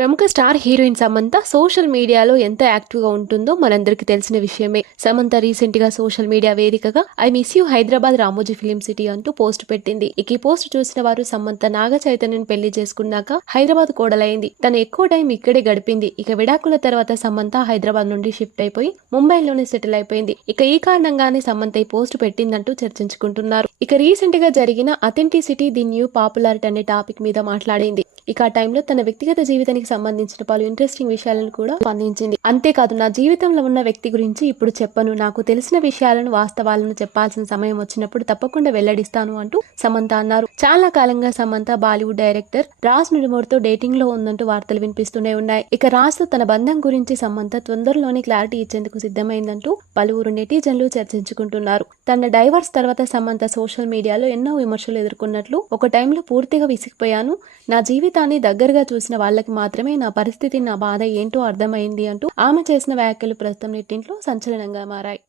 ప్రముఖ star heroine Samantha social మీడియాలో ఎంత యాక్టివ్ గా ఉంటుందో మనందరికీ తెలిసిన విషయమే. సమంత రీసెంట్ గా సోషల్ మీడియా వేదికగా I miss you Hyderabad Ramoji film city అంటూ పోస్ట్ పెట్టింది. ఈ పోస్ట్ చూసిన వారు సమంత నాగ చైతన్యని పెళ్లి చేసుకున్నాక హైదరాబాద్ కోడలైంది. తను ఎక్కువ టైం ఇక్కడే గడిపింది. విడాకుల తర్వాత సమంత హైదరాబాద్ నుండి షిఫ్ట్ అయిపోయి ముంబైలోనే సెటిల్ అయిపోయింది. ఈ కారణంగానే సమంత ఈ పోస్ట్ పెట్టిందంటూ చర్చించుకుంటున్నారు. రీసెంట్ గా జరిగిన అథెంటిసిటీ ది న్యూ పాపులారిటీ అనే టాపిక్ మీద మాట్లాడింది. ఆ టైంలో తన వ్యక్తిగత జీవితానికి సంబంధించిన పలు ఇంట్రెస్టింగ్ విషయాలను కూడా స్పందించింది. అంతేకాదు, నా జీవితంలో ఉన్న వ్యక్తి గురించి ఇప్పుడు చెప్పను, నాకు తెలిసిన విషయాలను వాస్తవాలను చెప్పాల్సిన సమయం వచ్చినప్పుడు తప్పకుండా వెల్లడిస్తాను అంటూ సమంత అన్నారు. చాలా కాలంగా సమంత బాలీవుడ్ డైరెక్టర్ రాజ్ నిడుమూర్తో డేటింగ్ లో ఉందంటూ వార్తలు వినిపిస్తూనే ఉన్నాయి. రాజ్తో తన బంధం గురించి సమంత తొందరలోనే క్లారిటీ ఇచ్చేందుకు సిద్ధమైందంటూ పలువురు నెటిజన్లు చర్చించుకుంటున్నారు. తన డైవర్స్ తర్వాత సమంత సోషల్ మీడియాలో ఎన్నో విమర్శలు ఎదుర్కొన్నట్లు, ఒక టైంలో పూర్తిగా విసిగిపోయాను, నా జీవితాన్ని దగ్గరగా చూసిన వాళ్ళకి మాత్రమే నా పరిస్థితి, నా బాధ ఏంటో అర్థమైంది అంటూ ఆమె చేసిన వ్యాఖ్యలు ప్రస్తుతం నెట్టింట్లో సంచలనంగా మారాయి.